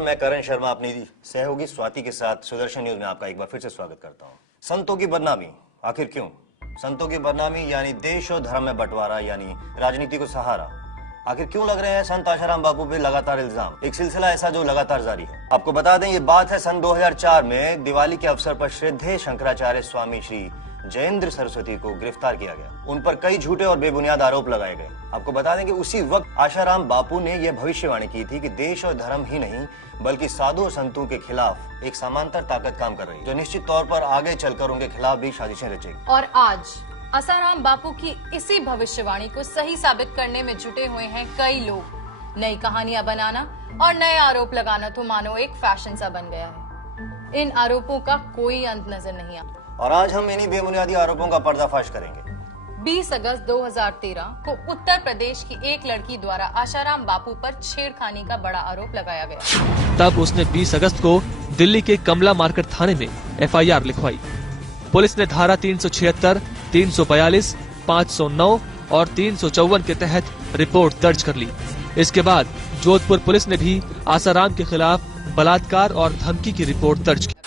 नमस्कार, मैं करण शर्मा अपनी सहयोगी स्वाति के साथ सुदर्शन न्यूज में आपका एक बार फिर से स्वागत करता हूं। संतों की बदनामी आखिर क्यों? संतों की बदनामी यानी देश और धर्म में बंटवारा यानी राजनीति को सहारा। आखिर क्यों लग रहे हैं संत आशाराम बापू पे लगातार इल्जाम? एक सिलसिला ऐसा जो लगातार जारी है। आपको बता दें ये बात है सन 2004 में दिवाली के अवसर पर श्रद्धेय शंकराचार्य स्वामी श्री जयेंद्र सरस्वती को गिरफ्तार किया गया। उन पर कई झूठे और बेबुनियाद आरोप लगाए गए। आपको बता दें कि उसी वक्त आशाराम बापू ने यह भविष्यवाणी की थी कि देश और धर्म ही नहीं बल्कि साधु और संतों के खिलाफ एक समांतर ताकत काम कर रही है, जो निश्चित तौर पर आगे चलकर उनके खिलाफ भी साजिशें रचेगी। और आज आसाराम बापू की इसी भविष्यवाणी को सही साबित करने में जुटे हुए हैं कई लोग। नई कहानियां बनाना और नए आरोप लगाना तो मानो एक फैशन सा बन गया है। इन आरोपों का कोई अंत नजर नहीं आता और आज हम इन्हीं बेबुनियादी आरोपों का पर्दाफाश करेंगे। 20 अगस्त 2013 को उत्तर प्रदेश की एक लड़की द्वारा आशाराम बापू पर छेड़खानी का बड़ा आरोप लगाया गया। तब उसने 20 अगस्त को दिल्ली के कमला मार्केट थाने में FIR लिखवाई। पुलिस ने धारा 376, 342, 509 और 354 के तहत रिपोर्ट दर्ज कर ली। इसके बाद जोधपुर पुलिस ने भी आसाराम के खिलाफ बलात्कार और धमकी की रिपोर्ट दर्ज की।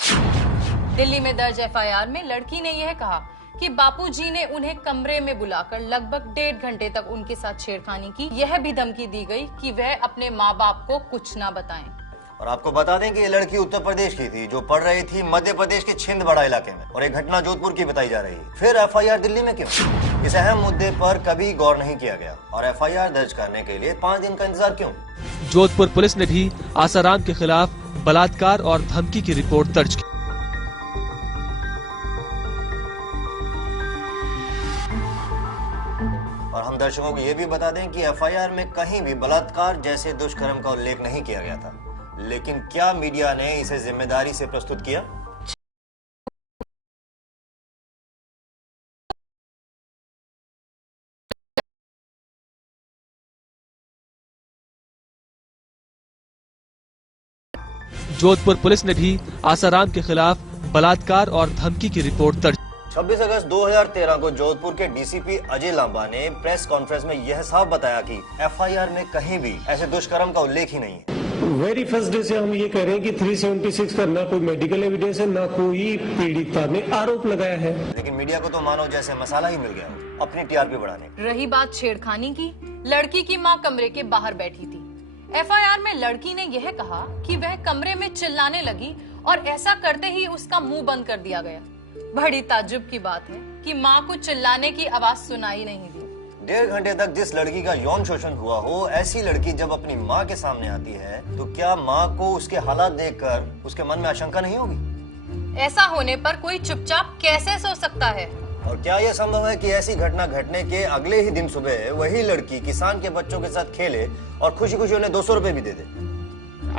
दिल्ली में दर्ज FIR में लड़की ने यह कहा कि बापूजी ने उन्हें कमरे में बुलाकर लगभग 1.5 घंटे तक उनके साथ छेड़खानी की। यह भी धमकी दी गई कि वह अपने माँ बाप को कुछ ना बताएं। और आपको बता दें कि ये लड़की उत्तर प्रदेश की थी जो पढ़ रही थी मध्य प्रदेश के छिंदवाड़ा इलाके में, और एक घटना जोधपुर की बताई जा रही है। फिर FIR दिल्ली में क्यों? इस अहम मुद्दे पर कभी गौर नहीं किया गया और FIR दर्ज करने के लिए 5 दिन का इंतजार क्यों? जोधपुर पुलिस ने भी आसाराम के खिलाफ बलात्कार और धमकी की रिपोर्ट दर्ज की। और हम दर्शकों को ये भी बता दें कि FIR में कहीं भी बलात्कार जैसे दुष्कर्म का उल्लेख नहीं किया गया था, लेकिन क्या मीडिया ने इसे जिम्मेदारी से प्रस्तुत किया? जोधपुर पुलिस ने भी आसाराम के खिलाफ बलात्कार और धमकी की रिपोर्ट दर्ज। 26 अगस्त 2013 को जोधपुर के DCP अजय लांबा ने प्रेस कॉन्फ्रेंस में यह साफ बताया कि FIR में कहीं भी ऐसे दुष्कर्म का उल्लेख ही नहीं है। वेरी फर्स्ट डे से हम ये कह रहे हैं कि 376 का ना कोई मेडिकल एविडेंस है, ना कोई पीड़िता ने आरोप लगाया है। लेकिन मीडिया को तो मानो जैसे मसाला ही मिल गया हो अपनी TRP बढ़ाने। रही बात छेड़खानी की, लड़की की मां कमरे के बाहर बैठी थी। FIR में लड़की ने यह कहा कि वह कमरे में चिल्लाने लगी और ऐसा करते ही उसका मुंह बंद कर दिया गया। बड़ी ताज्जुब की बात है कि मां को चिल्लाने की आवाज सुनाई नहीं दी। 1.5 घंटे तक जिस लड़की का यौन शोषण हुआ हो, ऐसी लड़की जब अपनी माँ के सामने आती है तो क्या माँ को उसके हालात देखकर उसके मन में आशंका नहीं होगी? ऐसा होने पर कोई चुपचाप कैसे सो सकता है? और क्या यह संभव है कि ऐसी घटना घटने के अगले ही दिन सुबह वही लड़की किसान के बच्चों के साथ खेले और खुशी खुशी उन्हें 200 रुपए भी दे दे?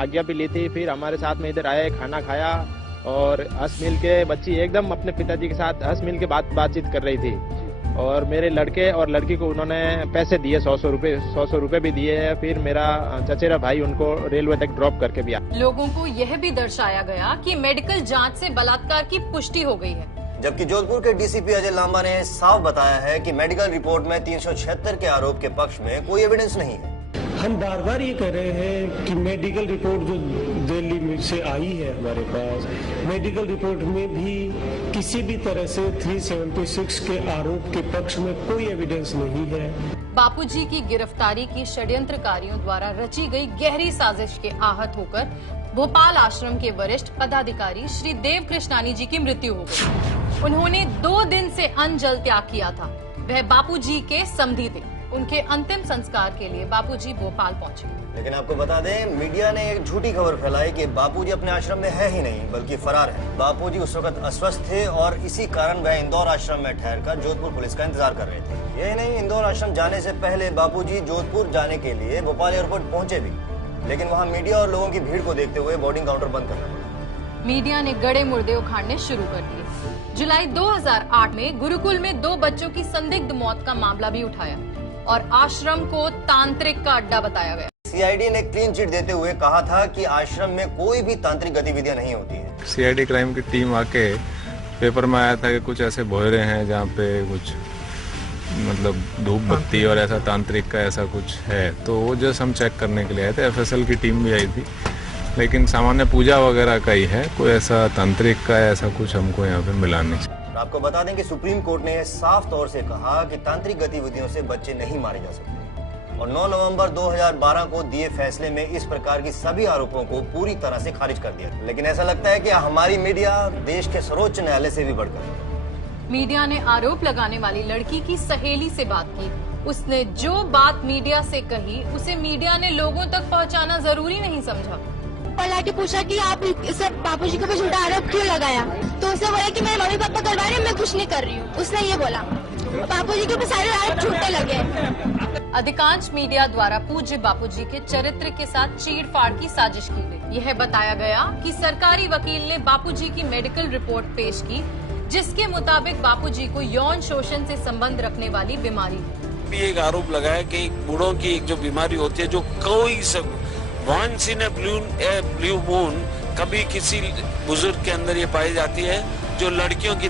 आज्ञा भी ली थी, फिर हमारे साथ में इधर आए, खाना खाया और हंस मिल के बच्ची एकदम अपने पिताजी के साथ हंस मिल के बातचीत कर रही थी। और मेरे लड़के और लड़की को उन्होंने पैसे दिए, 100 रुपए भी दिए हैं। फिर मेरा चचेरा भाई उनको रेलवे तक ड्रॉप करके भी आया। लोगों को यह भी दर्शाया गया कि मेडिकल जांच से बलात्कार की पुष्टि हो गई है, जबकि जोधपुर के DCP अजय लांबा ने साफ बताया है कि मेडिकल रिपोर्ट में 376 के आरोप के पक्ष में कोई एविडेंस नहीं है। हम बार बार ये कह रहे हैं कि मेडिकल रिपोर्ट जो दिल्ली में से आई है हमारे पास, मेडिकल रिपोर्ट में भी किसी भी तरह से 376 के आरोप के पक्ष में कोई एविडेंस नहीं है। बापूजी की गिरफ्तारी की षड्यंत्रकारियों द्वारा रची गई गहरी साजिश के आहत होकर भोपाल आश्रम के वरिष्ठ पदाधिकारी श्री देव कृष्णानी जी की मृत्यु हो गई। उन्होंने 2 दिन से अन्न जल त्याग किया था। वह बापूजी के समधी थे। उनके अंतिम संस्कार के लिए बापूजी भोपाल पहुंचे। लेकिन आपको बता दें, मीडिया ने एक झूठी खबर फैलाई कि बापूजी अपने आश्रम में है ही नहीं बल्कि फरार है। बापूजी उस वक्त अस्वस्थ थे और इसी कारण वह इंदौर आश्रम में ठहरकर जोधपुर पुलिस का इंतजार कर रहे थे। यही नहीं, इंदौर आश्रम जाने से पहले बापूजी जोधपुर जाने के लिए भोपाल एयरपोर्ट पहुंचे भी, लेकिन वहाँ मीडिया और लोगों की भीड़ को देखते हुए बोर्डिंग काउंटर बंद कर दिया। मीडिया ने गड़े मुर्दे उखाड़ने शुरू कर दिए। जुलाई 2008 में गुरुकुल में 2 बच्चों की संदिग्ध मौत का मामला भी उठाया और आश्रम को तांत्रिक का अड्डा बताया गया। CID ने क्लीन चिट देते हुए कहा था कि आश्रम में कोई भी तांत्रिक गतिविधियां नहीं होती है। CID क्राइम की टीम आके पेपर में आया था कि कुछ ऐसे भोयरे हैं जहाँ पे कुछ मतलब धूप बत्ती और ऐसा तांत्रिक का ऐसा कुछ है, तो वो जस्ट हम चेक करने के लिए आए थे। FSL की टीम भी आई थी लेकिन सामान्य पूजा वगैरह का ही है, कोई ऐसा तांत्रिक का ऐसा कुछ हमको यहाँ पे मिला नहीं। आपको बता दें कि सुप्रीम कोर्ट ने साफ तौर से कहा कि तांत्रिक गतिविधियों से बच्चे नहीं मारे जा सकते और 9 नवंबर 2012 को दिए फैसले में इस प्रकार की सभी आरोपों को पूरी तरह से खारिज कर दिया। लेकिन ऐसा लगता है कि हमारी मीडिया देश के सर्वोच्च न्यायालय से भी बढ़कर। मीडिया ने आरोप लगाने वाली लड़की की सहेली से बात की। उसने जो बात मीडिया से कही उसे मीडिया ने लोगों तक पहुंचाना जरूरी नहीं समझा। और लाके पूछा कि आप इसे बापूजी के ऊपर झूठा आरोप क्यों लगाया, तो उसने बोला कि मेरे मम्मी पापा करवा रहे हैं, मैं कुछ नहीं कर रही हूँ। उसने ये बोला। बापूजी के ऊपर सारे आरोप झूठे लगे। अधिकांश मीडिया द्वारा पूज्य बापूजी के चरित्र के साथ चीड़-फाड़ की साजिश की गई। यह बताया गया कि सरकारी वकील ने बापूजी की मेडिकल रिपोर्ट पेश की, जिसके मुताबिक बापूजी को यौन शोषण से संबंध रखने वाली बीमारी भी एक आरोप लगाया कि बूढ़ों की एक जो बीमारी होती है, जो कोई सब once in a blue moon कभी किसी बुजुर्ग के अंदर ये पाई जाती है, जो लड़कियों की